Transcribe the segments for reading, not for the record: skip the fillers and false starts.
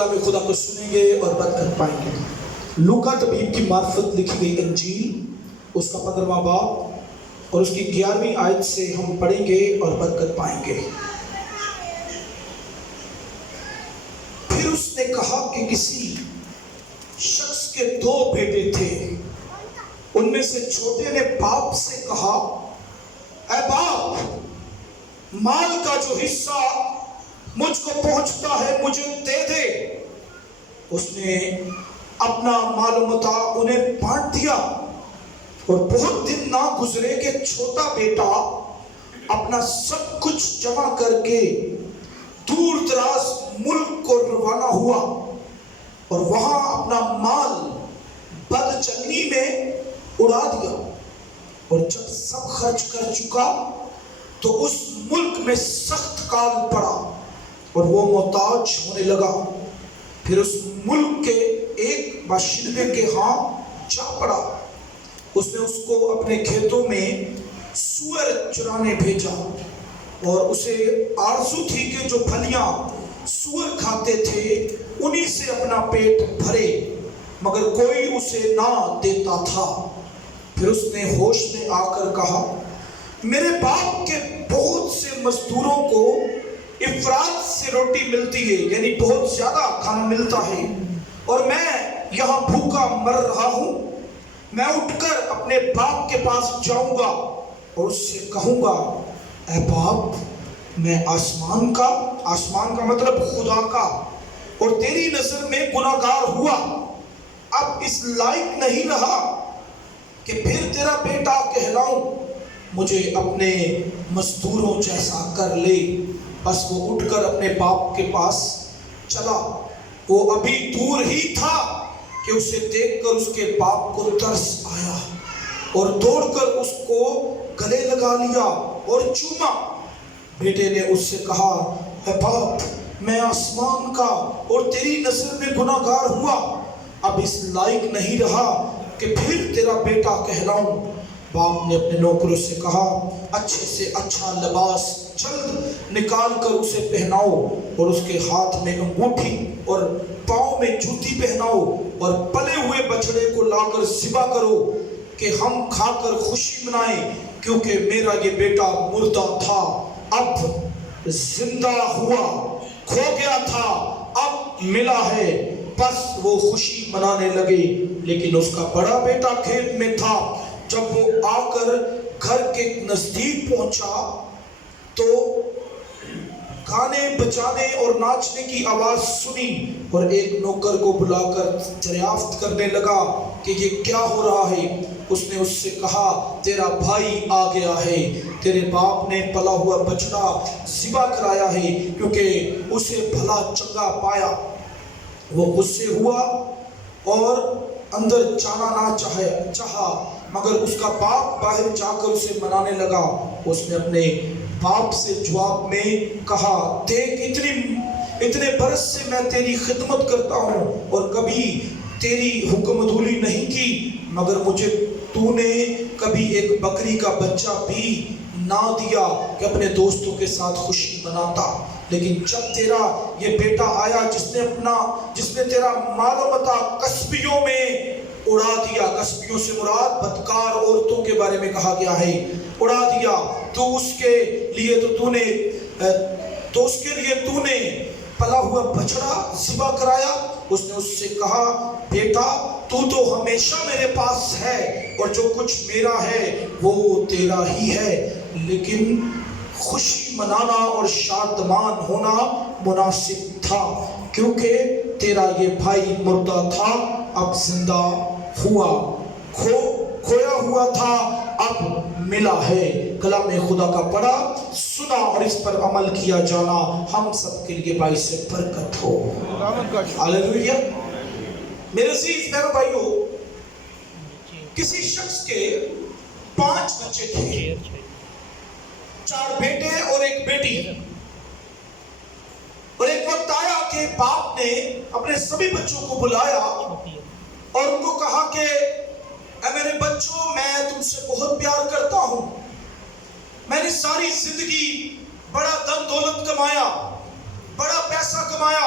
کلام خدا کو سنیں گے اور برکت پائیں گے۔ لوکا طبیب کی معرفت لکھی گئی انجیل، اس کا 15واں باب اور اس کی 11ویں آیت سے ہم پڑھیں گے اور برکت پائیں گے۔ پھر اس نے کہا کہ کسی شخص کے 2 بیٹے تھے، ان میں سے چھوٹے نے باپ سے کہا، اے باپ، مال کا جو حصہ مجھ کو پہنچتا ہے مجھے دے دے۔ اس نے اپنا مال و متاع انہیں بانٹ دیا، اور بہت دن نہ گزرے کہ چھوٹا بیٹا اپنا سب کچھ جمع کر کے دور دراز ملک کو روانہ ہوا، اور وہاں اپنا مال بد چلنی میں اڑا دیا، اور جب سب خرچ کر چکا تو اس ملک میں سخت کال پڑا اور وہ محتاج ہونے لگا۔ پھر اس ملک کے ایک باشندے کے ہاں جا پڑا، اس نے اس کو اپنے کھیتوں میں سور چرانے بھیجا، اور اسے آرزو تھی کہ جو پھلیاں سور کھاتے تھے انہی سے اپنا پیٹ بھرے، مگر کوئی اسے نہ دیتا تھا۔ پھر اس نے ہوش میں آ کر کہا، میرے باپ کے بہت سے مزدوروں کو افراط سے روٹی ملتی ہے، یعنی بہت زیادہ کھانا ملتا ہے، اور میں یہاں بھوکا مر رہا ہوں۔ میں اٹھ کر اپنے باپ کے پاس جاؤں گا اور اس سے کہوں گا، اے باپ، میں آسمان کا مطلب خدا کا، اور تیری نظر میں گناہگار ہوا، اب اس لائق نہیں رہا کہ پھر تیرا بیٹا کہلاؤں، مجھے اپنے مزدوروں جیسا کر لے۔ بس وہ اٹھ کر اپنے باپ کے پاس چلا۔ وہ ابھی دور ہی تھا کہ اسے دیکھ کر اس کے باپ کو ترس آیا، اور دوڑ کر اس کو گلے لگا لیا اور چوما۔ بیٹے نے اس سے کہا، اے باپ، میں آسمان کا اور تیری نظر میں گناہگار ہوا، اب اس لائق نہیں رہا کہ پھر تیرا بیٹا کہلاؤں۔ باپ نے اپنے نوکروں سے کہا، اچھے سے اچھا لباس جلد نکال کر اسے پہناؤ، اور اس کے ہاتھ میں انگوٹھی اور پاؤں میں جوتی پہناؤ، اور پلے ہوئے بچڑے کو لا کر ذبح کرو کہ ہم کھا کر خوشی منائیں، کیونکہ میرا یہ بیٹا مردہ تھا اب زندہ ہوا، کھو گیا تھا اب ملا ہے۔ بس وہ خوشی منانے لگے۔ لیکن اس کا بڑا بیٹا کھیت میں تھا۔ جب وہ آ کر گھر کے نزدیک پہنچا تو گانے بجانے اور ناچنے کی آواز سنی، اور ایک نوکر کو بلا کر دریافت کرنے لگا کہ یہ کیا ہو رہا ہے۔ اس نے اس سے کہا، تیرا بھائی آ گیا ہے، تیرے باپ نے پلا ہوا بچڑا ذبح کرایا ہے، کیونکہ اسے بھلا چنگا پایا۔ وہ غصے ہوا اور اندر جانا نہ چاہا، مگر اس کا باپ باہر جا کر اسے منانے لگا۔ اس نے اپنے باپ سے جواب میں کہا، دیکھ، اتنے برس سے میں تیری خدمت کرتا ہوں اور کبھی تیری حکم دھولی نہیں کی، مگر مجھے تو نے کبھی ایک بکری کا بچہ بھی نہ دیا کہ اپنے دوستوں کے ساتھ خوشی مناتا۔ لیکن جب تیرا یہ بیٹا آیا جس نے تیرا مال و متاع کسبیوں میں اڑا دیا، کسبیوں سے مراد بدکار عورتوں کے بارے میں کہا گیا ہے، اڑا دیا، تو اس کے لیے تو نے پلا ہوا بچڑا ذبح کرایا۔ اس نے اس سے کہا، بیٹا، تو ہمیشہ میرے پاس ہے، اور جو کچھ میرا ہے وہ تیرا ہی ہے، لیکن خوشی منانا اور شادمان ہونا مناسب تھا، کیونکہ تیرا یہ بھائی مردہ تھا اب زندہ ہوا، کھویا ہوا تھا اب ملا ہے۔ کلام خدا کا پڑھا، سنا اور اس پر عمل کیا جانا ہم سب کے لیے باعث برکت ہو۔ ہاللیلویا۔ میرے عزیز بہنوں بھائیو، کسی شخص کے 5 بچے تھے، 4 بیٹے اور 1 بیٹی، اور ایک وقت آیا کہ باپ نے اپنے سبھی بچوں کو بلایا اور ان کو کہا کہ اے میرے بچوں، میں تم سے بہت پیار کرتا ہوں، میں نے ساری زندگی بڑا دن دولت کمایا، بڑا پیسہ کمایا،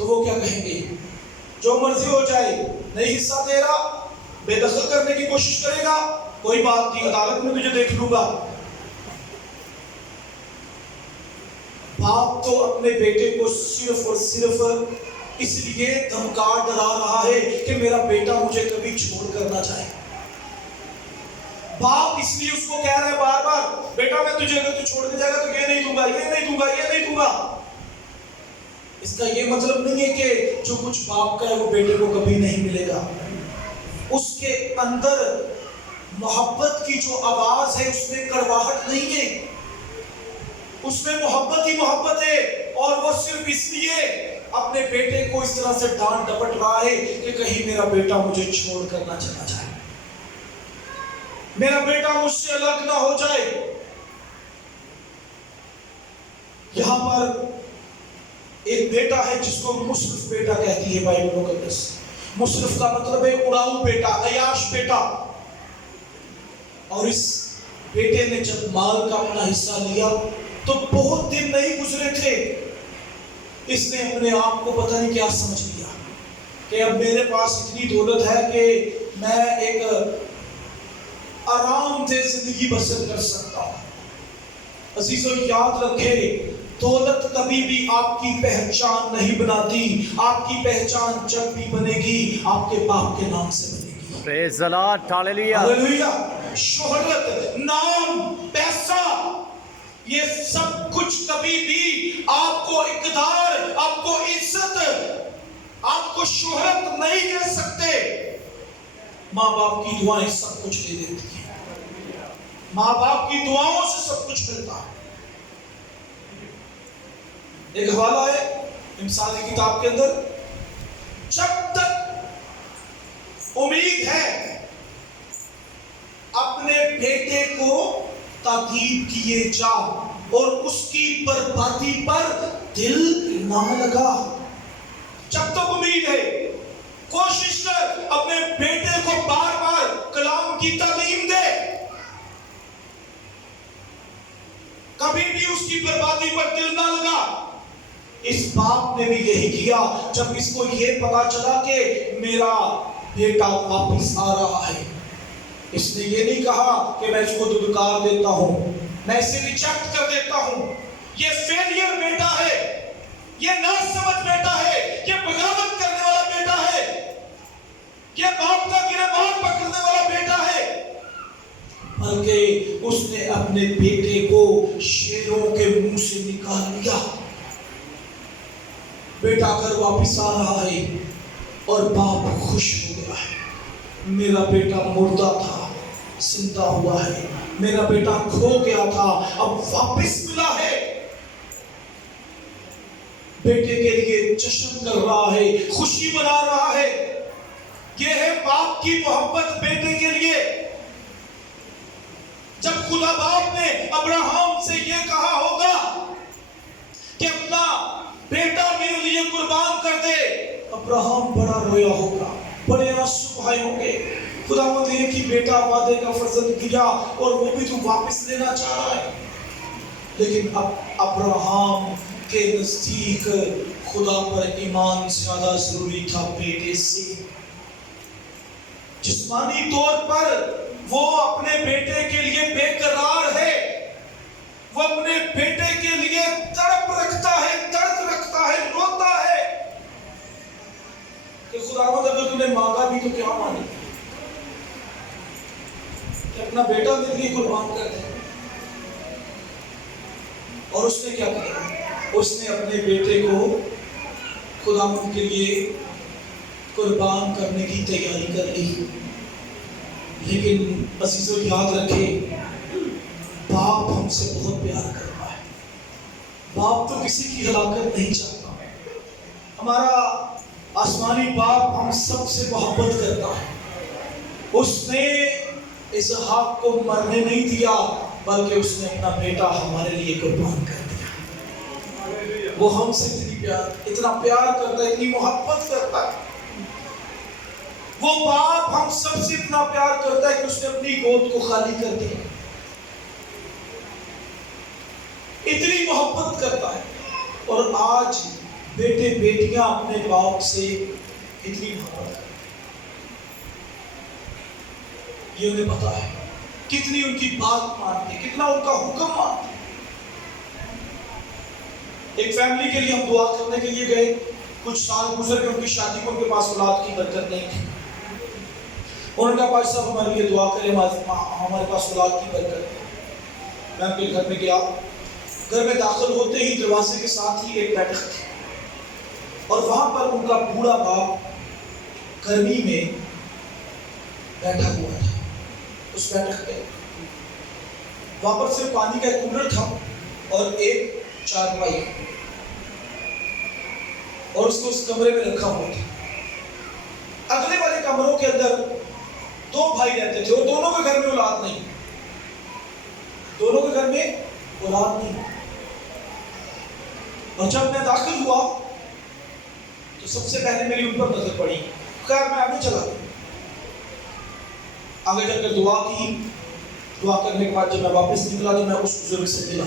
تو وہ کیا کہیں گے؟ جو مرضی ہو جائے، نہیں حصہ دے رہا، بے دخل کرنے کی کوشش کرے گا، کوئی بات نہیں، عدالت میں تجھے دیکھ لوں گا۔ باپ تو اپنے بیٹے کو صرف اور صرف اس لیے دھمکا ڈرا رہا ہے کہ میرا بیٹا مجھے کبھی چھوڑ کر نہ جائے۔ باپ اس لیے اس کو کہہ رہا ہے بار بار، بیٹا میں تجھے اگر تو چھوڑ کے جائے گا تو یہ نہیں دوں گا، یہ نہیں دوں گا، یہ نہیں دوں گا۔ اس کا یہ مطلب نہیں ہے کہ جو کچھ باپ کا ہے وہ بیٹے کو کبھی نہیں ملے گا۔ اس کے اندر محبت کی جو آواز ہے اس میں کڑواہٹ نہیں ہے، اس میں محبت ہی محبت ہے، اور وہ صرف اس لیے اپنے بیٹے کو اس طرح سے ڈانٹ ڈپٹ رہا ہے کہ کہیں میرا بیٹا مجھے چھوڑ کر نہ چلا جائے، میرا بیٹا مجھ سے الگ نہ ہو جائے۔ یہاں پر ایک بیٹا ہے جس کو مصرف بیٹا کہتی ہے بائبل مقدس۔ مصرف کا مطلب ہے اڑاؤ بیٹا، عیاش بیٹا۔ اور اس بیٹے نے جب مال کا اپنا حصہ لیا تو بہت دن نہیں گزرے تھے، اس نے اپنے آپ کو پتہ نہیں کیا سمجھ لیا کہ اب میرے پاس اتنی دولت ہے کہ میں ایک آرام دہ زندگی بسر کر سکتا ہوں۔ عزیزو یاد رکھے، دولت کبھی بھی آپ کی پہچان نہیں بناتی، آپ کی پہچان جب بھی بنے گی آپ کے باپ کے نام سے بنے گی۔ پریز دی لارڈ، ہاللیلویہ۔ ہاللیلویہ۔ شہرت، نام، پیسہ، یہ سب کچھ کبھی بھی آپ کو اقتدار، آپ کو عزت، آپ کو شہرت نہیں دے سکتے۔ ماں باپ کی دعائیں سب کچھ دے دیتی ہیں، ماں باپ کی دعاؤں سے سب کچھ ملتا ہے۔ ایک حوالہ ہے امثال کی کتاب کے اندر، جب تک امید ہے اپنے بیٹے کو تاکید کیے جا اور اس کی بربادی پر دل نہ لگا۔ جب تک امید ہے کوشش کر اپنے بیٹے کو بار بار کلام کی تعلیم دے، کبھی بھی اس کی بربادی پر دل نہ لگا۔ اس باپ نے بھی یہی کیا جب اس کو یہ پتا چلا کہ میرا بیٹا واپس آ رہا ہے۔ اس نے یہ نہیں کہا کہ میں اس کو دھتکار دیتا ہوں، میں اسے ریجیکٹ کر دیتا ہوں، یہ فیلئر بیٹا ہے، یہ ناسمجھ بیٹا ہے، یہ بغاوت کرنے والا بیٹا ہے، یہ باپ کا گریبان پکڑنے والا بیٹا ہے۔ بلکہ اس نے اپنے بیٹے کو شیروں کے منہ سے نکال لیا۔ بیٹا گھر واپس آ رہا ہے اور باپ خوش ہو گیا ہے، میرا بیٹا مردہ تھا، زندہ ہوا ہے، میرا بیٹا کھو گیا تھا، اب واپس ملا ہے۔ بیٹے کے لیے جشن کر رہا ہے، خوشی منا رہا ہے۔ یہ ہے باپ کی محبت بیٹے کے لیے۔ جب خدا باپ نے ابراہیم سے یہ کہا ہوگا کہ اپنا بیٹا میرے لیے قربان کر دے، ابراہیم بڑا رویا ہوگا، بڑے آنسو بہائے ہوں گے۔ خداوند ایک ہی بیٹا وعدے کا فرزند دیا اور وہ بھی تو واپس لینا چاہ رہا ہے۔ لیکن اب ابراہیم کے نزدیک خدا پر ایمان زیادہ ضروری تھا بیٹے سے۔ جسمانی طور پر وہ اپنے بیٹے کے لیے بے قرار ہے، وہ اپنے بیٹے کے لیے تڑپ رکھتا ہے، درد رکھتا ہے، روتا ہے کہ خداوند اگر تو نے مانگا بھی تو کیا مانے کہ اپنا بیٹا میرے لیے قربان کر دے۔ اور اس نے کیا کیا؟ اس نے اپنے بیٹے کو خداوند کے لیے قربان کرنے کی تیاری کر لی۔ لیکن عزیزو یاد رکھے، باپ ہم سے بہت پیار کرتا ہے، باپ تو کسی کی ہلاکت نہیں چاہتا۔ ہمارا آسمانی باپ ہم سب سے محبت کرتا ہے۔ اس نے اسحاق کو مرنے نہیں دیا بلکہ اس نے اپنا بیٹا ہمارے لیے قربان کر دیا۔ وہ ہم سے اتنا پیار کرتا ہے، اتنی محبت کرتا ہے۔ وہ باپ ہم سب سے اتنا پیار کرتا ہے کہ اس نے اپنی گود کو خالی کر دیا، اتنی محبت کرتا ہے۔ اور آج بیٹے بیٹیاں اپنے باپ سے اتنی محبت کرتے، یہ انہیں پتا ہے کتنی ان کی بات مانتے، کتنا ان کا حکم مانتے۔ ایک فیملی کے لیے ہم دعا کرنے کے لیے گئے، کچھ سال گزر کے ان کی شادی کو ان کے پاس اولاد کی برکت نہیں تھی۔ انہوں نے کہا بھائی صاحب ہمارے لیے دعا کریں، ہمارے پاس اولاد کی برکت ہے۔ میں ان کے گھر میں گیا، گھر میں داخل ہوتے ہی دروازے کے ساتھ ہی ایک بیٹھک تھی، اور وہاں پر ان کا بوڑھا باپ گرمی میں بیٹھا ہوا تھا۔ اس بیٹھک پہ وہاں پر صرف پانی کا ایک کولر تھا اور ایک چارپائی، اور اس کو اس کمرے میں رکھا ہوا تھا۔ اگلے والے کمروں کے اندر دو بھائی رہتے تھے، اور دونوں کے گھر میں اولاد نہیں، دونوں کے گھر میں اولاد نہیں۔ اور جب میں داخل ہوا تو سب سے پہلے میری ان پر نظر پڑی، خیر میں آگے چلا گیا، آگے جا کر دعا کی۔ دعا کرنے کے بعد جب میں واپس نکلا تو میں اس بزرگ سے ملا،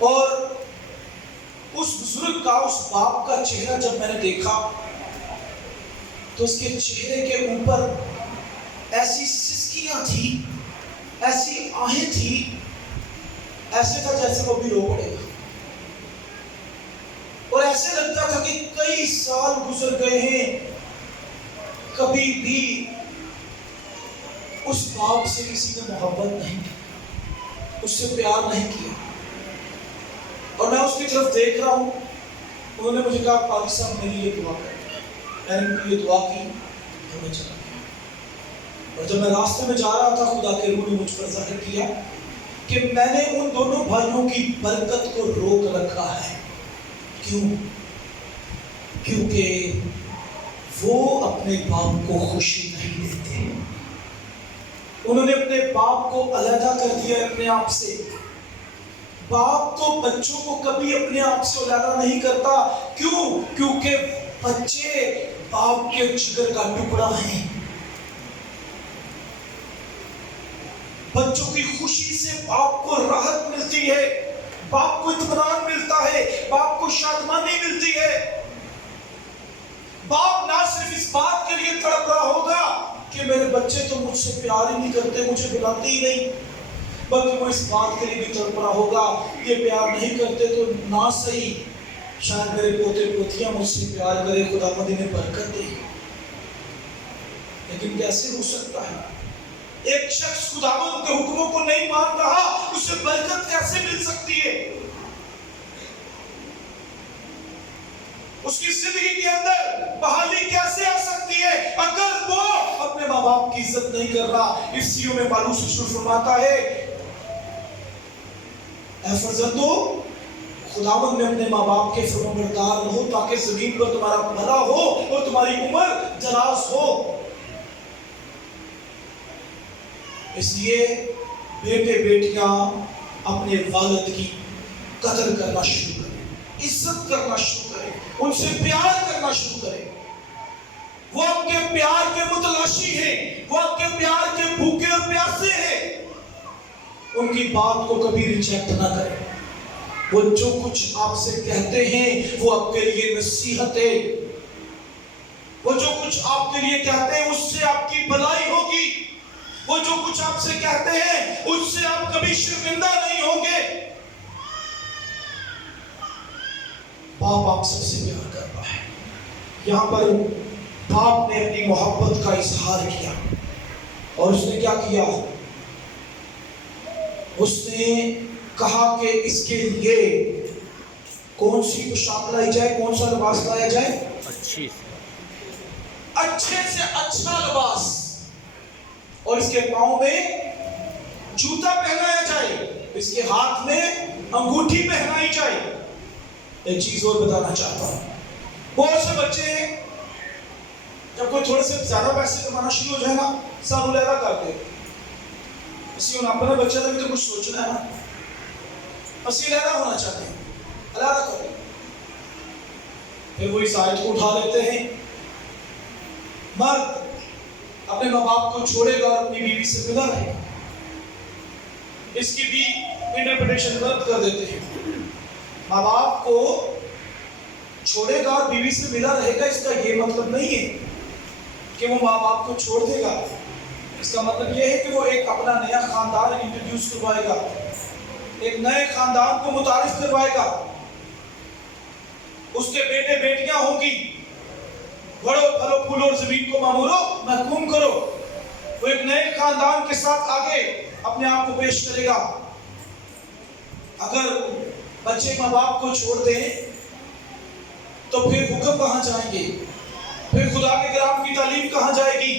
اور اس بزرگ کا، اس باپ کا چہرہ جب میں نے دیکھا تو اس کے چہرے کے اوپر ایسی سسکیاں تھی، ایسی آہیں تھی، ایسے تھا جیسے وہ بھی رو پڑے گا، اور ایسے لگتا تھا کہ کئی سال گزر گئے ہیں، کبھی بھی اس باپ سے کسی نے محبت نہیں کی، اس سے پیار نہیں کیا۔ اور میں اس کی طرف دیکھ رہا ہوں، انہوں نے مجھے کہا قاضی صاحب میری یہ دعا کریں، میں نے ان کی یہ دعا کی، ہمیں چلا گیا۔ اور جب میں راستے میں جا رہا تھا خدا کے روح نے مجھ پر ظاہر کیا کہ میں نے ان دونوں بھائیوں کی برکت کو روک رکھا ہے۔ کیوں؟ کیونکہ وہ اپنے باپ کو خوشی نہیں دیتے، انہوں نے اپنے باپ کو علیحدہ کر دیا اپنے آپ سے۔ باپ تو بچوں کو کبھی اپنے آپ سے علیحدہ نہیں کرتا، کیوں؟ کیونکہ بچے باپ کے جگر کا ٹکڑا ہیں۔ بچوں کی خوشی سے باپ کو راحت ملتی ہے، باپ کو اطمینان ملتا ہے، باپ کو شادمانی ملتی ہے۔ باپ نہ صرف اس بات کے لیے تڑپ رہا ہوگا کہ میرے بچے تو مجھ سے پیار ہی نہیں کرتے، مجھے بلاتے ہی نہیں، بلکہ وہ اس بات کے لیے بھی تڑپ رہا ہوگا یہ پیار نہیں کرتے تو نہ صحیح شاید میرے پوتے پوتیاں مجھ سے پیار کرے، خداوند انہیں برکت دے۔ لیکن کیسے ہو سکتا ہے؟ ایک شخص خداوند کے حکموں کو نہیں مان رہا، اسے برکت کیسے مل سکتی ہے؟ اس کی زندگی کے اندر بحالی کیسے آ سکتی ہے اگر وہ اپنے ماں باپ کی عزت نہیں کر رہا؟ افسیوں میں پالوس رسول فرماتا ہے اے فرزندو، خداوند میں اپنے ماں باپ کے فرمانبردار رہو تاکہ زمین پر تمہارا بھلا ہو اور تمہاری عمر دراز ہو۔ اس لیے بیٹے بیٹیاں اپنے والد کی قدر کرنا شروع کریں، عزت کرنا شروع کریں، ان سے پیار کرنا شروع کریں۔ وہ آپ کے پیار کے متلاشی ہیں، وہ آپ کے پیار کے بھوکے اور پیاسے ہیں۔ ان کی بات کو کبھی ریجیکٹ نہ کریں۔ وہ جو کچھ آپ سے کہتے ہیں وہ آپ کے لیے نصیحت ہے، وہ جو کچھ آپ کے لیے کہتے ہیں اس سے آپ کی بھلائی ہوگی، وہ جو کچھ آپ سے کہتے ہیں اس سے آپ کبھی شرمندہ نہیں ہوں گے۔ باپ آپ سب سے پیار کر رہا ہے۔ یہاں پر باپ نے اپنی محبت کا اظہار کیا، اور اس نے کیا کیا؟ اس نے کہا کہ اس کے لیے کون سی پوشاک لائی جائے، کون سا لباس لایا جائے؟ اچھے سے اچھا لباس، اور اس کے پاؤں میں جوتا پہنایا جائے، اس کے ہاتھ میں انگوٹھی پہنائی جائے۔ ایک چیز اور بتانا چاہتا ہوں، بہت سے بچے جب کوئی تھوڑے سے زیادہ پیسے کمانا شروع ہو جائے نا، سب علیحدہ کرتے ہیں۔ اسی ان اپنے بچے کا بھی تو کچھ سوچنا ہے نا، اسی علیحدہ ہونا چاہتے ہیں، علیحدہ کرتے ہیں۔ پھر وہ اس آیت کو اٹھا لیتے ہیں، مرد اپنے ماں باپ کو چھوڑے گا اور اپنی بیوی سے ملا رہے گا۔ اس کی بھی انٹرپریٹیشن غلط کر دیتے ہیں۔ ماں باپ کو چھوڑے گا اور بیوی سے ملا رہے گا، اس کا یہ مطلب نہیں ہے کہ وہ ماں باپ کو چھوڑ دے گا. اس کا مطلب یہ ہے کہ وہ ایک اپنا نیا خاندان انٹروڈیوس کروائے گا، ایک نئے خاندان کو متعارف کروائے گا. اس کے بیٹے بیٹیاں ہوں گی. بڑھو پھلو پھولو اور زمین کو معمورو محکوم کرو. وہ ایک نئے خاندان کے ساتھ آگے اپنے آپ کو پیش کرے گا. اگر بچے ماں باپ کو چھوڑ دیں تو پھر حکم کہاں جائیں گے؟ پھر خدا کے کلام کی تعلیم کہاں جائے گی؟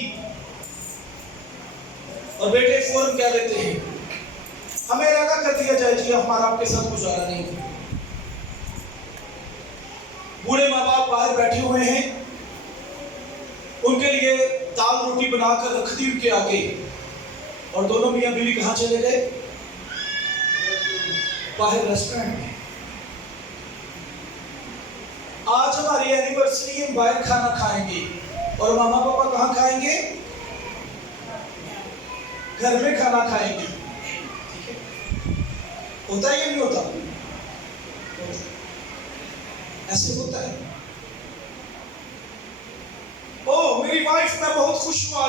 اور بیٹے فوراً کہہ دیتے ہیں ہمیں ارادہ کر دیا جائے جی ہمارا آپ کے ساتھ گزارا نہیں. بوڑھے ماں باپ باہر بیٹھے ہوئے ہیں، ان کے لیے دال روٹی بنا کر رکھ دی ان کے آگے، اور دونوں میاں بیوی کہاں چلے گئے؟ باہر ریسٹورنٹ میں. آج ہماری اینیورسری ہم باہر کھانا کھائیں گے، اور ماما پاپا کہاں کھائیں گے؟ گھر میں کھانا کھائیں گے. ہوتا ہے یا نہیں ہوتا؟ ایسے ہوتا ہے. او میری وائف میں بہت خوش ہوں،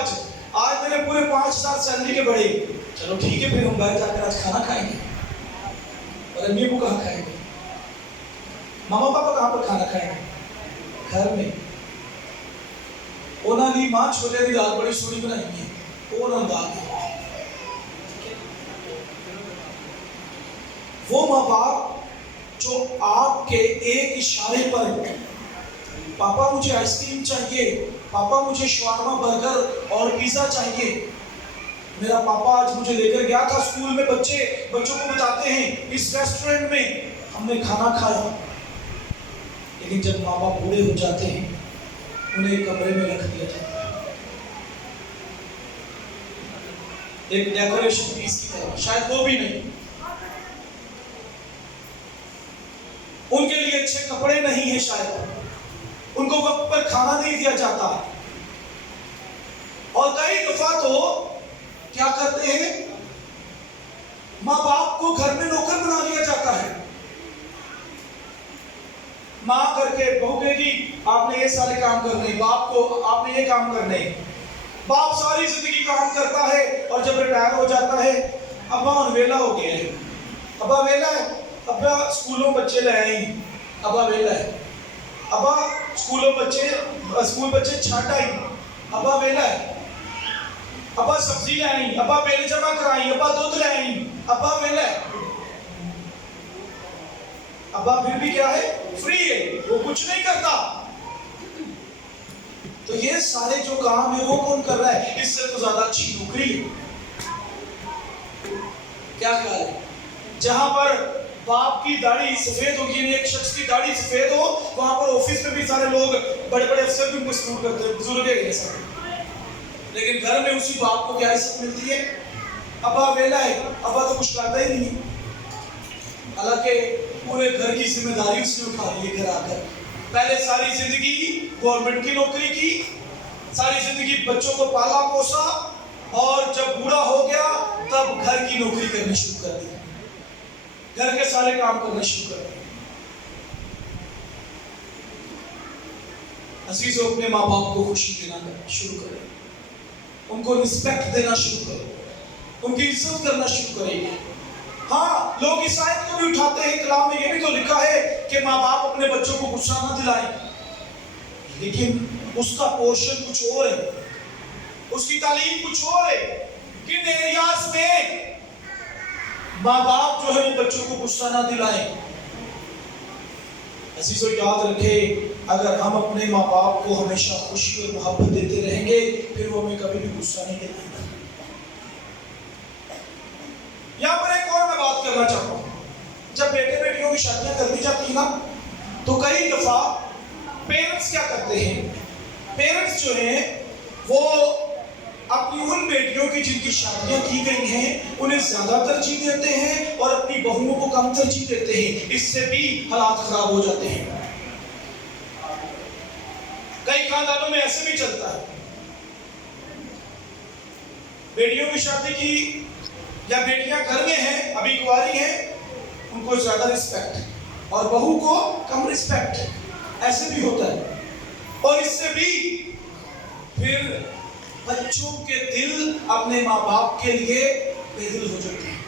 آج میں نے پورے 5,000 سیلری کے بڑھے. چلو ٹھیک ہے، پھر ہم باہر جا کر آج کھانا کھائیں گے. اور امی ابو کہاں کھائیں گے؟ ماما پاپا کہاں پر کھانا کھائیں گے؟ گھر میں. اونا دی ماں چھولے دی دال بڑی سوڑی بنائیں گے، اونا دال. وہ ماں باپ جو آپ کے ایک اشارے پر پاپا مجھے آئس کریم چاہیے، پاپا مجھے شاورما برگر اور پیزا چاہیے. میرا پاپا آج مجھے لے کر گیا تھا اسکول میں، بچوں کو بتاتے ہیں اس ریسٹورنٹ میں ہم نے کھانا کھایا. لیکن جب ماں باپ بوڑھے ہو جاتے ہیں انہیں ایک کمرے میں رکھ دیا جاتا ہے، ایک ڈیکوریشن پیس کی طرح. شاید وہ بھی نہیں، ان کے لیے اچھے کپڑے نہیں ہیں، شاید ان کو وقت پر کھانا نہیں دیا جاتا. اور کئی دفعہ تو کیا کرتے ہیں، ماں باپ کو گھر میں نوکر بنا لیا جاتا ہے. ماں کر کے بہو کہے گی آپ نے یہ سارے کام کرنے، باپ کو آپ نے یہ کام کرنے. باپ ساری زندگی کام کرتا ہے اور جب ریٹائر ہو جاتا ہے ابا ویلا ہو گیا ہے. ابا ویلا ہے، ابا اسکولوں بچے لے آئی، ابا ویلا ہے. ابا اسکول بچے چھٹ آئی، ابا ویلا ہے. ابا سبزی لے آئی، ابا بیل جمع کرائی، ابا دودھ لے آئی، ابا ویلا ہے. ابا پھر بھی کیا ہے؟ فری ہے، وہ کچھ نہیں کرتا. تو یہ سارے جو کام ہے وہ کون کر رہا ہے؟ اس سے تو زیادہ اچھی نوکری ہے. کیا خیال ہے؟ جہاں پر باپ کی داڑھی سفید ہوگی، یعنی ایک شخص کی داڑھی سفید ہو، وہاں پر آفس میں بھی سارے لوگ بڑے بڑے افسر بھی مسکور کرتے ہیں، بزرگ ہے سب. لیکن گھر میں اسی باپ کو کیا عزت ملتی ہے؟ ابا ویلا ہے، ابا تو کچھ کرتا ہی نہیں. حالانکہ پورے گھر کی ذمہ داری اس نے اٹھا لی ہے. گھر آ کر پہلے ساری زندگی گورنمنٹ کی نوکری کی، ساری زندگی بچوں کو پالا پوسا، اور جب بوڑھا ہو گیا تب گھر کی نوکری کرنی شروع کر دی، گھر کے سارے کام کرنا شروع کر دی. عزیزوں، اپنے ماں باپ کو خوشی دینا شروع کریں، ان کو رسپیکٹ دینا شروع کریں، ان کی عزت کرنا شروع کریں. ہاں، لوگ اس آیت کو بھی اٹھاتے ہیں، کلام میں یہ بھی تو لکھا ہے کہ ماں باپ اپنے بچوں کو غصہ نہ دلائیں. لیکن اس کا پورشن کچھ اور ہے، اس کی تعلیم کچھ اور ہے. کن ایریاز میں ماں باپ جو ہے وہ بچوں کو غصہ نہ دلائیں. عزیزو یاد رکھیں، اگر ہم اپنے ماں باپ کو ہمیشہ خوشی اور محبت دیتے رہیں گے پھر وہ ہمیں کبھی بھی غصہ نہیں دلائیں گے. یہاں پر ایک اور میں بات کرنا چاہتا ہوں. جب بیٹے بیٹیوں کی شادیاں کر دی جاتی ہیں نا، تو کئی دفعہ پیرنٹس کیا کرتے ہیں، پیرنٹس جو ہیں وہ اپنی ان بیٹیوں کی جن کی شادیاں کی گئی ہیں انہیں زیادہ ترجیح دیتے ہیں اور اپنی بہوؤں کو کم ترجیح دیتے ہیں. اس سے بھی حالات خراب ہو جاتے ہیں. کئی خاندانوں میں ایسے بھی چلتا ہے، بیٹیوں کی شادی کی یا بیٹیاں گھر میں ہیں، ابھی کنواری ہیں، ان کو زیادہ رسپیکٹ اور بہو کو کم رسپیکٹ. ایسے ایسے بھی ہوتا ہے. اور اس سے بھی پھر بچوں کے دل اپنے ماں باپ کے لیے بے دل ہو جاتے ہیں.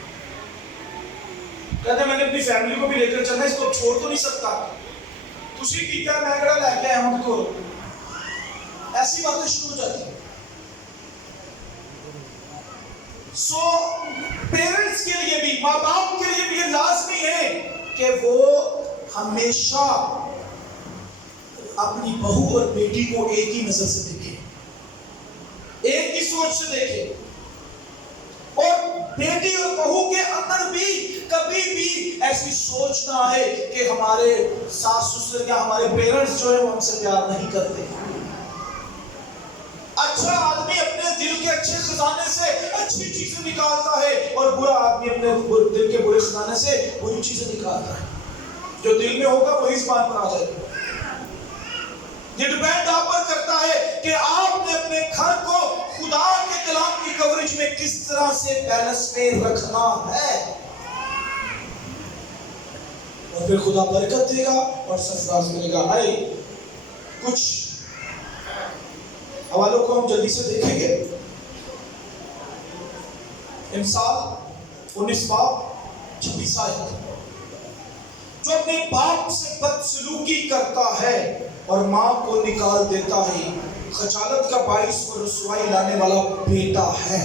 کہتے ہیں میں نے اپنی فیملی کو بھی لے کر چلنا ہے, اس کو چھوڑ تو نہیں سکتا, تسی کیتا میں کہڑا لے کے آیا ہوں تو. ایسی باتیں شروع ہو جاتی ہیں. سو پیرنٹس کے لیے بھی, ماں باپ کے لیے بھی یہ لازمی ہے کہ وہ ہمیشہ اپنی بہو اور بیٹی کو ایک ہی نظر سے دیکھیں, ایک ہی سوچ سے دیکھیں. اور بیٹی اور بہو کے اندر بھی کبھی بھی ایسی سوچ نہ آئے کہ ہمارے ساس سسر یا ہمارے پیرنٹس جو ہے وہ ہم سے پیار نہیں کرتے. اچھا آدمی اپنے دل کے اچھے خزانے سے اچھی چیزیں نکالتا ہے, اور برا آدمی اپنے دل کے برے خزانے سے بری چیزیں نکالتا ہے. جو دل میں ہوگا وہی زبان پر آ جائے گا. یہ ڈیپینڈ آپ پر کرتا ہے کہ آپ نے اپنے گھر کو خدا کے کلام کی کوریج میں کس طرح سے بیلنس میں رکھنا ہے, اور پھر خدا برکت دے گا اور سرفراز ملے گا. آئے کچھ حوالوں کو ہم جلدی سے دیکھیں گے. امثال 19 باب 26 آیت. جو اپنے باپ سے بدسلوکی کرتا ہے اور ماں کو نکال دیتا ہے, خجالت کا باعث اور رسوائی لانے والا بیٹا ہے.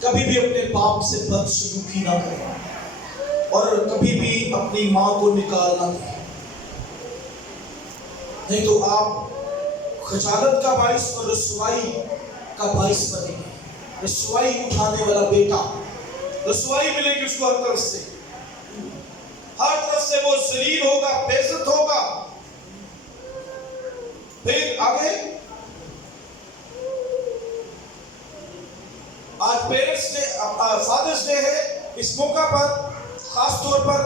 کبھی بھی اپنے باپ سے بدسلوکی نہ کرے اور کبھی بھی اپنی ماں کو نکالنا دے, نہیں تو آپ خجالت کا باعث اور رسوائی کا باعث بنے گے. رسوائی اٹھانے والا بیٹا, رسوائی ملے گی اس کو ہر طرف سے, ہر طرف سے وہ ذلیل ہوگا, بے عزت ہوگا. پھر آگے آج پیرنٹس ڈے, فادرز ڈے ہے. اس موقع پر خاص طور پر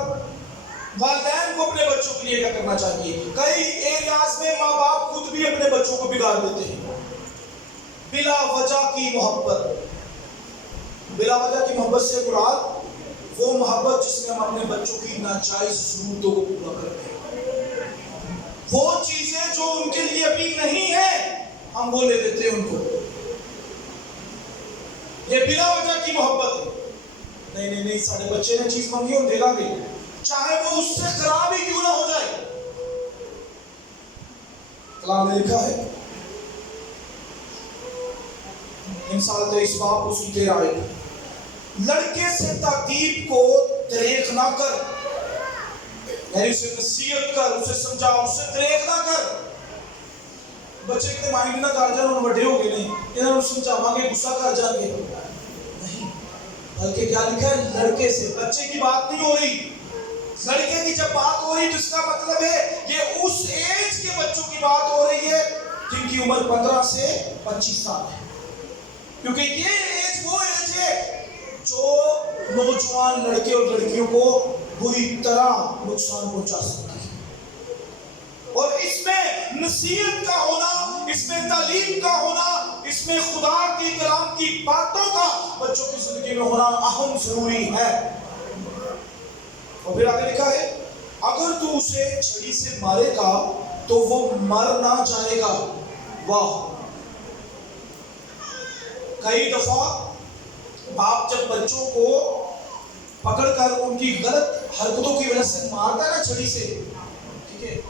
والدین کو اپنے بچوں کے لیے کیا کرنا چاہیے. کئی ایریاز میں ماں باپ خود بھی اپنے بچوں کو بگاڑ دیتے ہیں. بلا وجہ کی محبت, بلا وجہ کی محبت سے مراد وہ محبت جس میں ہم اپنے بچوں کی ناجائز ضرورتوں کو پورا کرتے ہیں. وہ چیزیں جو ان کے لیے ابھی نہیں ہیں ہم وہ لے دیتے ہیں ان کو. یہ بلا وجہ کی محبت ہے. نہیں سارے بچے نے چیز مانگی ہم دے دیں گے, چاہے وہ اس سے خراب ہی کیوں نہ ہو جائے. کلام میں لکھا ہے امثال 23 باب اس کی 13 آیت. لڑکے سے تادیب کو دریغ نہ کر, یعنی اسے نصیحت کر, اسے سمجھا, اسے دریغ نہ کر. بچے کہتے مائنڈ نہ کر جان, انہوں بڑے ہو گئے نہیں, انہوں نے سمجھاواں گے غصہ کر جان گے. نہیں, بلکہ کیا لکھا ہے, لڑکے سے. بچے کی بات نہیں ہو رہی, لڑکے کی جب بات ہو رہی جس کا مطلب ہے یہ اس ایج کے بچوں کی بات ہو رہی ہے جن کی عمر 15 سے 25 سال ہے. کیونکہ یہ ایج وہ ایج ہے جو نوجوان لڑکے اور لڑکیوں کو بری طرح نقصان پہنچا سکتی ہے. اور اس میں نصیحت کا ہونا, اس میں تعلیم کا ہونا, اس میں خدا کی کلام کی باتوں کا بچوں کی زندگی میں ہونا اہم ضروری ہے. اور پھر آگے لکھا ہے اگر تو اسے چھڑی سے مارے گا تو وہ مر نہ جائے گا. واہ, کئی دفعہ باپ جب بچوں کو پکڑ کر ان کی غلط حرکتوں کی وجہ سے مارتا ہے نا چھڑی سے, ٹھیک ہے,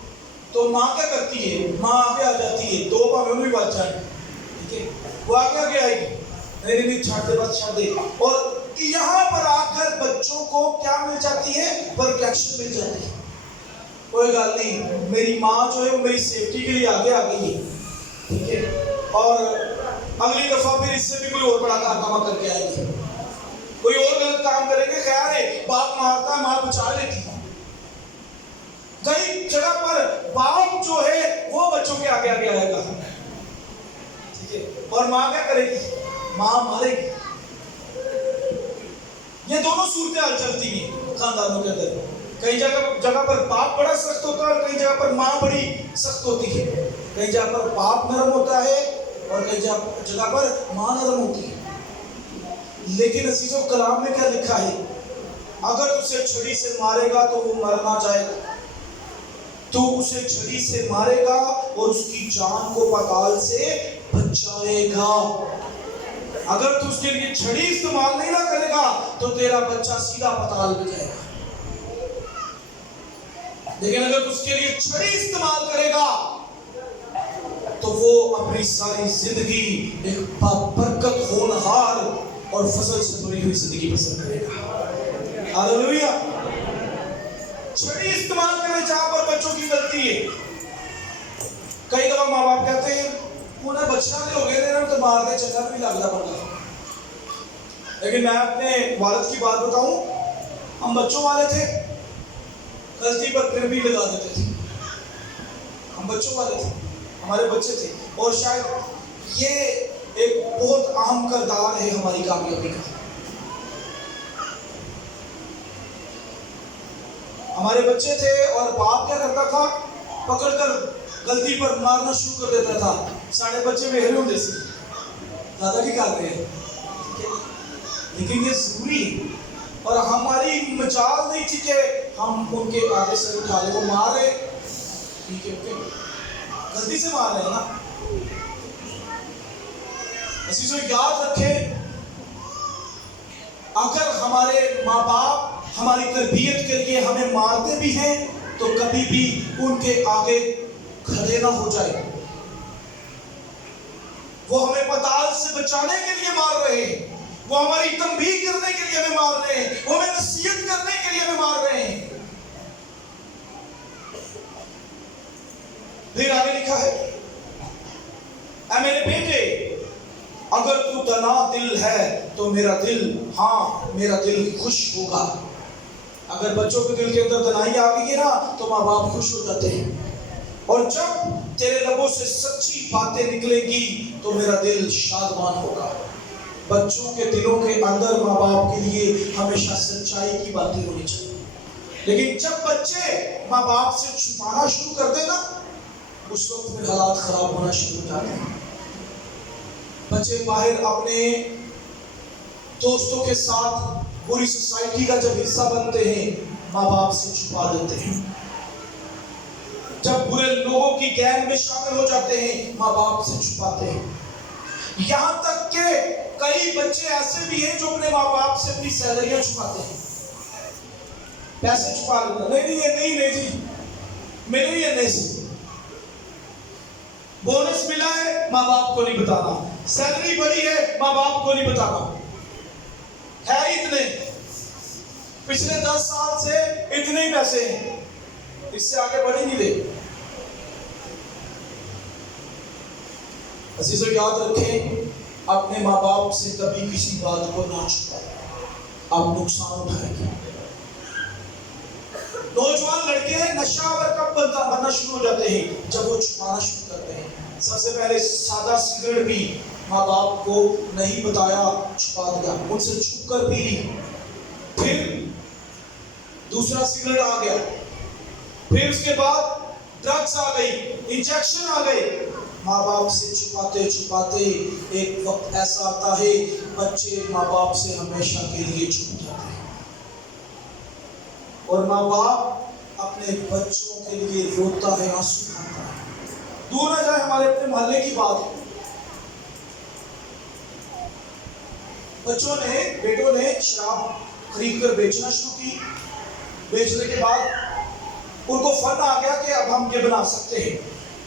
تو ماں کیا کرتی ہے, ماں آگے آ جاتی ہے, 2 پاؤں بھی بچ جائیں, ٹھیک ہے, وہ آگے آئے گی, نہیں چھاڑ دے, بس چھاڑ دے. اور یہاں پر آ کر بچوں کو کیا مل جاتی ہے, پروٹیکشن مل جاتی ہے. کوئی گل نہیں, میری ماں جو ہے وہ میری سیفٹی کے لیے آگے آ گئی ہے, ٹھیک ہے, اور اگلی دفعہ پھر اس سے بھی کوئی اور بڑا کارنامہ کر کے آئے گی, کوئی اور غلط کام کریں گے, خیال ہے باپ مارتا ہے ماں بچا لیتی ہے. کئی جگہ پر باپ جو ہے وہ بچوں کے آگے آگے آئے گا, ٹھیک ہے, اور ماں کیا کرے گی, ماں مارے گی. یہ دونوں صورتحال چلتی ہیں خاندانوں کے اندر. کئی جگہ پر باپ بڑا سخت ہوتا ہے اور کئی جگہ پر ماں بڑی سخت ہوتی ہے. کئی جگہ پر باپ نرم ہوتا ہے اور کئی جگہ پر ماں نرم ہوتی ہے. لیکن عزیزو کلام میں کیا لکھا ہے, اگر اسے چھڑی سے مارے گا تو وہ مر نہ جائے گا. تو اسے چھڑی سے مارے گا اور اس کی جان کو پتال سے بچائے گا۔ اگر تو اس کے لیے چھڑی استعمال نہیں نہ کرے گا تو تیرا بچہ سیدھا پتال میں جائے گا، لیکن اگر تو اس کے لیے چھڑی استعمال کرے گا تو وہ اپنی ساری زندگی ایک بابرکت ہونہار اور فضل سے بھری ہوئی زندگی بسر کرے گا۔ ہاللیلویہ۔ چھڑی استعمال کرنے جہاں پر بچوں کی غلطی ہے، کئی دفعہ ماں باپ کہتے ہیں انہیں بچہ نہیں ہو گئے تھے تو مار دے چکر بھی لگتا پڑتا، لیکن میں اپنے والد کی بات بتاؤں، ہم بچوں والے تھے، غلطی پر پھر بھی لگا دیتے تھے، ہم بچوں والے تھے، ہمارے بچے تھے، اور شاید یہ ایک بہت اہم کردار ہے ہماری کامیابی کا۔ ہمارے بچے تھے اور باپ کیا کرتا تھا، پکڑ کر غلطی پر مارنا شروع کر دیتا تھا۔ سارے بچے بہرے ہوتے سے دادا کی کہتے ہیں، لیکن یہ ضروری ہے، اور ہماری مجال نہیں تھی کہ ہم ان کے آگے سے اٹھا لیں، وہ مار رہے ٹھیک ہے، غلطی سے مار رہے ہیں نا۔ اسی سے یاد رکھیں، اگر ہمارے ماں باپ ہماری تربیت کے لیے ہمیں مارتے بھی ہیں تو کبھی بھی ان کے آگے کھڑے نہ ہو جائے۔ وہ ہمیں پتال سے بچانے کے لیے مار رہے ہیں، وہ ہماری تنبیہ کرنے کے لیے ہمیں مار رہے ہیں، وہ ہمیں نصیحت کرنے کے لیے ہمیں مار رہے ہیں۔ پھر آگے لکھا ہے، اے میرے بیٹے، اگر تو تنا دل ہے تو میرا دل خوش ہوگا۔ اگر بچوں کے دل کے اندر تنائی آ گئی ہے نا تو ماں باپ خوش ہو جاتے ہیں، اور جب تیرے لبوں سے سچی باتیں نکلیں گی تو میرا دل شادمان ہوگا۔ بچوں کے دلوں کے اندر ماں باپ کے لیے ہمیشہ سچائی کی باتیں ہونی چاہیے، لیکن جب بچے ماں باپ سے چھپانا شروع کر دیں نا، اس وقت میں حالات خراب ہونا شروع ہو جاتے ہیں۔ بچے باہر اپنے دوستوں کے ساتھ پوری سوسائٹی کا جب حصہ بنتے ہیں، ماں باپ سے چھپا دیتے ہیں۔ جب برے لوگوں کی گینگ میں شامل ہو جاتے ہیں، ماں باپ سے چھپاتے ہیں۔ یہاں تک کہ کئی بچے ایسے بھی ہیں جو اپنے ماں باپ سے اپنی سیلریاں چھپاتے ہیں، پیسے چھپا لیتے ہیں، نہیں جی میرے لیے نہیں، بونس ملا ہے ماں باپ کو نہیں بتانا، سیلری بڑی ہے ماں باپ کو نہیں بتانا، ہے اتنے، پچھلے 10 سال سے اتنے ہی پیسے ہیں، اس سے آگے بڑھ ہی نہیں دے۔ عزیزو یاد رکھیں، اپنے ماں باپ سے کبھی کسی بات کو نہ چھپائیں، آپ نقصان اٹھائیں گے۔ نوجوان لڑکے نشہ آور کب بننا شروع ہو جاتے ہیں؟ جب وہ چھپانا شروع کرتے ہیں۔ سب سے پہلے سادہ سگریٹ بھی ماں باپ کو نہیں بتایا، چھپا دیا، ان سے چھپ کر پی لی، پھر دوسرا سگریٹ آ گیا، پھر اس کے بعد ڈرگز آ گئی، انجیکشن آ گئی۔ ماں باپ سے چھپاتے ایک وقت ایسا آتا ہے بچے ماں باپ سے ہمیشہ کے لیے چھپ جاتے ہیں، اور ماں باپ اپنے بچوں کے لیے روتا ہے، آنسو بہاتا ہے۔ دور نہ جائے، ہمارے اپنے محلے کی بات ہے، بیٹوں نے شراب خرید کر بیچنا شروع کی، بیچنے کے بعد ان کو فن آ گیا کہ اب ہم یہ بنا سکتے ہیں،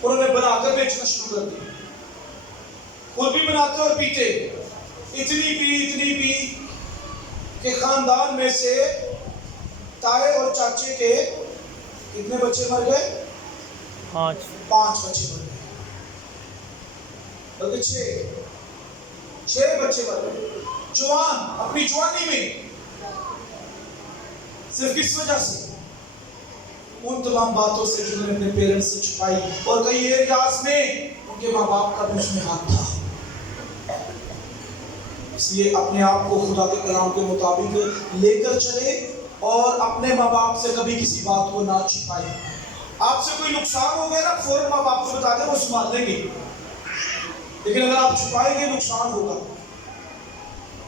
انہوں نے بنا کر بیچنا شروع کر دیا، خود بھی بناتے اور پیتے، اتنی پی کہ خاندان میں سے تائے اور چاچے کے کتنے بچے مر گئے؟ 5 بچے مر گئے، بلکہ 6 بچے مر گئے، جوان، اپنی جوانی میں، صرف کس وجہ سے؟ ان تمام باتوں سے جنہوں نے اپنے پیرنٹس سے چھپائی، اور کئی ایریاز میں ان کے ماں باپ کا بھی اس میں ہاتھ تھا۔ اس لیے اپنے آپ کو خدا کے کلام کے مطابق لے کر چلے، اور اپنے ماں باپ سے کبھی کسی بات کو نہ چھپائے۔ آپ سے کوئی نقصان ہو گیا نا، فوراً ماں باپ کو بتا دیں، وہ سنبھال لیں گے، لیکن اگر آپ چھپائیں گے نقصان ہوگا۔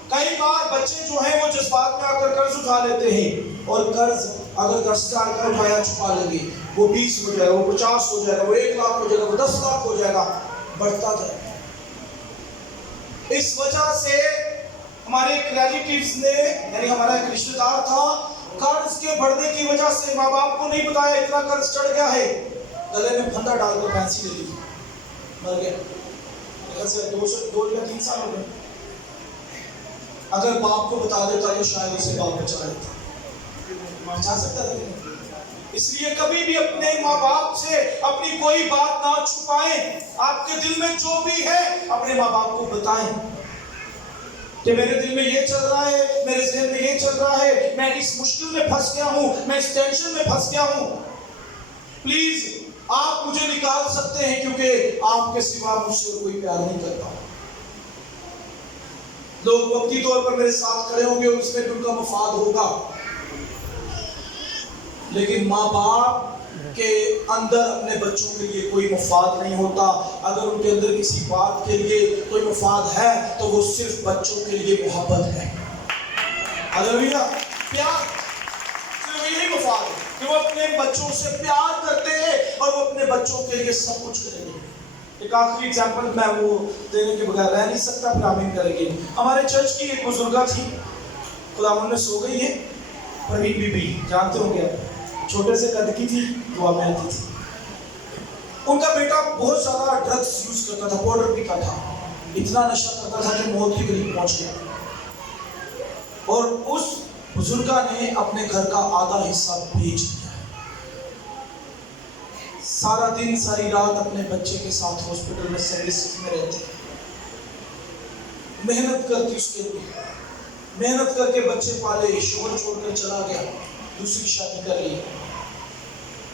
کئی بار بچے جو ہیں وہ جذبات میں آ کر قرض اٹھا لیتے ہیں، اور قرض اگر قرض دار کا اٹھایا چھپا لیں گے، وہ 20 ہو جائے گا، وہ 50 ہو جائے گا، وہ 1 لاکھ ہو جائے گا، وہ 10 لاکھ ہو جائے گا، بڑھتا جائے گا۔ اس وجہ سے ہمارے ایک ریلیٹیوز نے، یعنی ہمارا ایک رشتہ دار تھا، قرض کے بڑھنے کی وجہ سے ماں باپ کو نہیں بتایا اتنا قرض چڑھ گیا ہے، گلے میں پھندا ڈال کر پھانسی لے لی، مر گیا۔ 2 یا 3 سال ہو گئے۔ اگر باپ کو بتا دیتا تو شاید اسے باپ بچا لیتا، بچا سکتا تھا نہیں۔ اس لیے کبھی بھی اپنے ماں باپ سے اپنی کوئی بات نہ چھپائیں، آپ کے دل میں جو بھی ہے اپنے ماں باپ کو بتائیں کہ میرے دل میں یہ چل رہا ہے، میرے ذہن میں یہ چل رہا ہے، میں اس مشکل میں پھنس گیا ہوں، میں اس ٹینشن میں پھنس گیا ہوں، پلیز آپ مجھے نکال سکتے ہیں کیونکہ آپ کے سوا مجھ سے کوئی پیار نہیں کرتا۔ لوگ وقتی طور پر میرے ساتھ کھڑے ہوں گے اور اس میں ان کا مفاد ہوگا، لیکن ماں باپ کے اندر اپنے بچوں کے لیے کوئی مفاد نہیں ہوتا۔ اگر ان کے اندر کسی بات کے لیے کوئی مفاد ہے تو وہ صرف بچوں کے لیے محبت ہے۔ ہاللیلویہ، پیار، صرف یہی مفاد ہے کہ وہ اپنے بچوں سے پیار کرتے ہیں اور وہ اپنے بچوں کے لیے سب کچھ کریں گے۔ ایک آخری ایگزامپل میں وہ دینے کے بغیر رہ نہیں سکتا، پھر آمین کریں گے۔ ہمارے چرچ کی ایک بزرگہ تھی، خداوند میں سو گئی ہے، پروین بی بی، جانتے ہوں گے آپ، چھوٹے سے قد کی تھی، دعا میں آتی تھی۔ ان کا بیٹا بہت زیادہ ڈرگز یوز کرتا تھا، پاؤڈر پیتا تھا، اتنا نشہ کرتا تھا کہ موت کے قریب پہنچ گیا، اور اس بزرگہ نے اپنے گھر کا آدھا حصہ بیچ دیا۔ سارا دن ساری رات اپنے بچے کے ساتھ ہاسپٹل میں سروسز میں رہتے، محنت کرتی اس کے لیے، محنت کر کے بچے پالے، شوہر چھوڑ کر چلا گیا، دوسری شادی کر لی،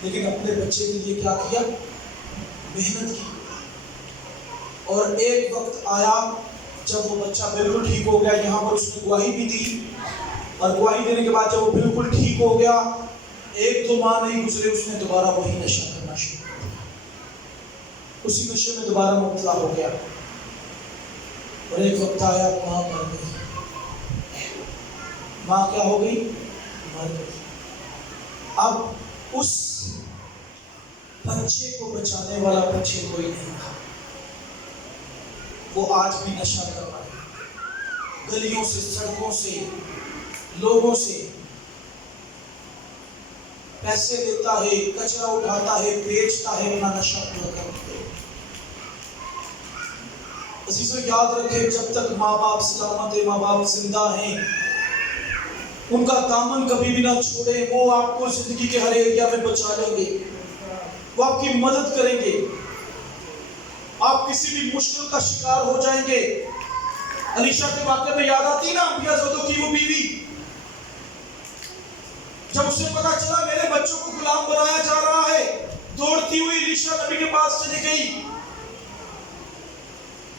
لیکن اپنے بچے کے لیے کیا کیا؟ محنت کی۔ اور ایک وقت آیا جب وہ بچہ بالکل ٹھیک ہو گیا، یہاں پر اس نے گواہی بھی دی، اور گواہی دینے کے بعد جب وہ بالکل ٹھیک ہو گیا، 1-2 ماہ نہیں گزرے اس نے دوبارہ وہی نشہ کرنا شروع کیا، اسی نشے میں دوبارہ مبتلا ہو گیا، اور ایک وقت آیا ماں مر گئی۔ ماں کیا ہو گئی؟ مر گئی۔ اب اس بچے کو بچانے والا بچے کوئی نہیں تھا، وہ آج بھی نشہ کر رہا ہے، گلیوں سے، سڑکوں سے، لوگوں سے پیسے لیتا ہے، کچرا اٹھاتا ہے، بیچتا ہے، اپنا نشہ پورا کرتا ہے۔ عزیزو یاد رکھیں، جب تک ماں باپ سلامت ہیں، ماں باپ زندہ ہیں، ان کا دامن کبھی بھی نہ چھوڑیں، وہ آپ کو زندگی کے ہر ایریا میں بچا لیں گے، وہ آپ کی مدد کریں گے، آپ کسی بھی مشکل کا شکار ہو جائیں گے۔ علیشہ کے واقعے میں یاد آتی نا انبیاء زدوں کی وہ بیوی، جب اسے پتا چلا میرے بچوں کو غلام بنایا جا رہا ہے، دوڑتی ہوئی علیشہ نبی کے پاس چلی گئی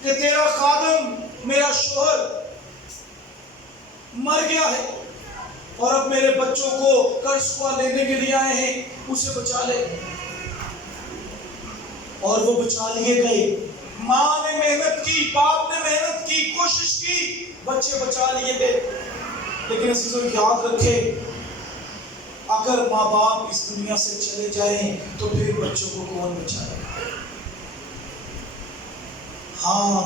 کہ تیرا خادم میرا شوہر مر گیا ہے اور اب میرے بچوں کو قرض خواہ لینے کے لیے آئے ہیں، اسے بچا لے۔ اور وہ بچا لیے گئے، ماں نے محنت کی، باپ نے محنت کی، کوشش کی، بچے بچا لیے گئے۔ لیکن عزیزو یاد رکھیں، اگر ماں باپ اس دنیا سے چلے جائیں تو پھر بچوں کو کون بچائے؟ ہاں،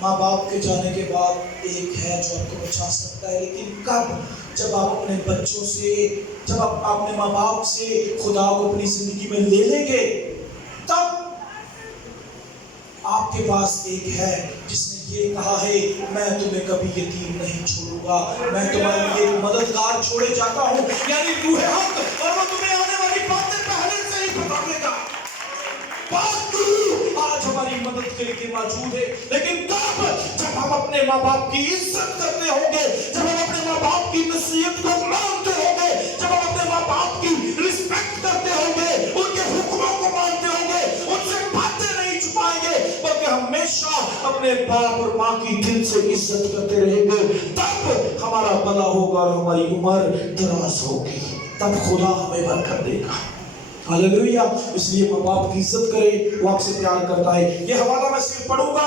ماں باپ کے جانے کے بعد ایک ہے جو آپ کو بچا سکتا ہے، لیکن کب؟ جب آپ اپنے بچوں سے، جب آپ اپنے ماں باپ سے خدا کو اپنی زندگی میں لے لیں گے، تب آپ کے پاس ایک ہے جس نے یہ کہا ہے میں تمہیں کبھی یتیم نہیں چھوڑوں گا، میں تمہارے لیے ایک مددگار چھوڑے جاتا ہوں، یعنی روح حق، اور وہ تمہیں آنے والی باتیں پہلے سے ہی بتا دے گا۔ آج ہماری مدد کے لیے موجود ہے، لیکن کب؟ جب ہم اپنے ماں باپ کی عزت کرتے ہوں گے، جب ہم اپنے ماں باپ کی نصیحت کو مانتے ہوں گے، جب ہم اپنے ماں باپ کی رسپیکٹ کرتے ہوں گے، ان کے حکموں کو مانتے ہوں گے، ان سے باتیں نہیں چھپائیں گے، بلکہ ہمیشہ اپنے باپ اور ماں کی دل سے عزت کرتے رہیں گے، تب ہمارا بھلا ہوگا اور ہماری عمر دراز ہوگی، تب خدا ہمیں برکت دے گا۔ ہاللیلویہ۔ اس لیے ماں باپ کی عزت کرے، وہ آپ سے پیار کرتا ہے۔ یہ حوالہ میں صرف پڑھوں گا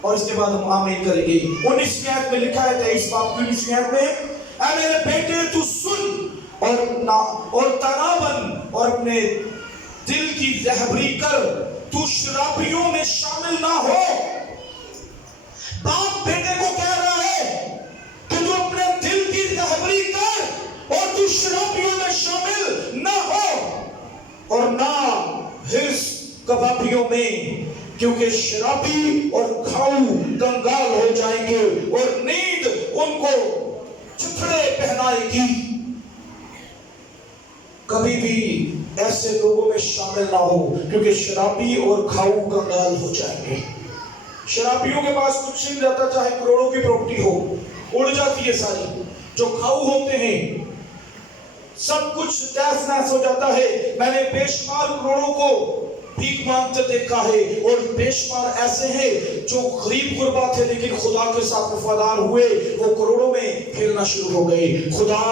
اور اس کے بعد ہم آمین کریں گے۔ 19ویں آیت میں لکھا ہے، 23 باب کی 19ویں آیت میں، اے میرے بیٹے تو سن اور تنا بن اور اپنے دل کی رہبری کر، تو شرابیوں میں شامل نہ ہو۔ باپ بیٹے کو کہہ رہا ہے کہ تو اپنے دل کی رہبری کر اور تو شرابیوں میں شامل نہ ہو، اور نہ حرص کبابیوں میں، کیونکہ شرابی اور کھاؤ کنگال ہو جائیں گے اور نیند ان کو چتھڑے پہنائے گی۔ کبھی بھی ایسے لوگوں میں شامل نہ ہو، کیونکہ شرابی اور کھاؤ کنگال ہو جائیں گے۔ شرابیوں کے پاس کچھ نہیں رہتا، چاہے کروڑوں کی پراپرٹی ہو، اڑ جاتی ہے ساری۔ جو کھاؤ ہوتے ہیں سب کچھ تہس نہس ہو جاتا ہے۔ میں نے بے شمار کروڑوں کو بھیک مانگتے دیکھا ہے، اور بے شمار ایسے ہیں جو غریب غربا تھے لیکن خدا کے ساتھ وفادار ہوئے، وہ کروڑوں میں پھیلنا شروع ہو گئے۔ خدا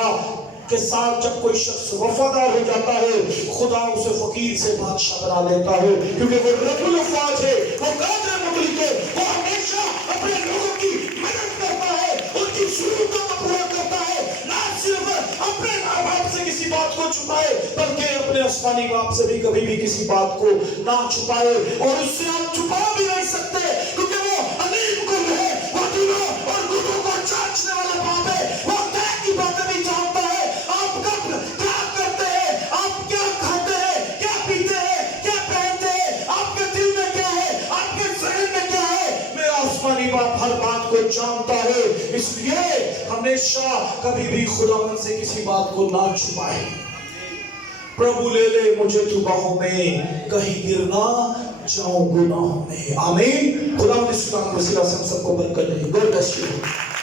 کے ساتھ جب کوئی شخص وفادار ہو جاتا ہے، خدا اسے فقیر سے بادشاہ بنا لیتا ہے، کیونکہ وہ رب الافواج ہے، وہ قادر مطلق ہے، وہ ہمیشہ اپنے لوگوں کی مدد کرتا ہے، ان کی ضرورتوں کو پورا کرتا ہے، نہ صرف اپنے ماں باپ سے کسی بات کو چھپائے بلکہ اپنے آسمانی باپ سے بھی کبھی بھی کسی بات کو نہ چھپائے، اور اس سے آپ چھپا بھی نہیں سکتے، کیونکہ وہ علیم کل ہے، وہ دلوں اور گھٹوں کو جانچنے والا باپ ہے، وہ طے کی باتیں بھی جانتا ہے۔ آپ کب کیا کرتے ہیں، آپ کیا کھاتے ہیں، کیا پیتے ہیں، کیا پہنتے ہیں، آپ کے دل میں کیا ہے، آپ کے ذہن میں کیا ہے، میرا آسمانی باپ ہر بات کو جانتا ہے۔ اس لیے ہمیشہ کبھی بھی خداوند سے کسی بات کو نہ چھپائے۔ پربھو لے لے مجھے تو باہوں میں، کہیں گر نہ جاؤں گناہوں میں۔ آمین۔ خداوند اس کلام کے وسیلہ سے ہم سب کو برکت دے۔ God bless you.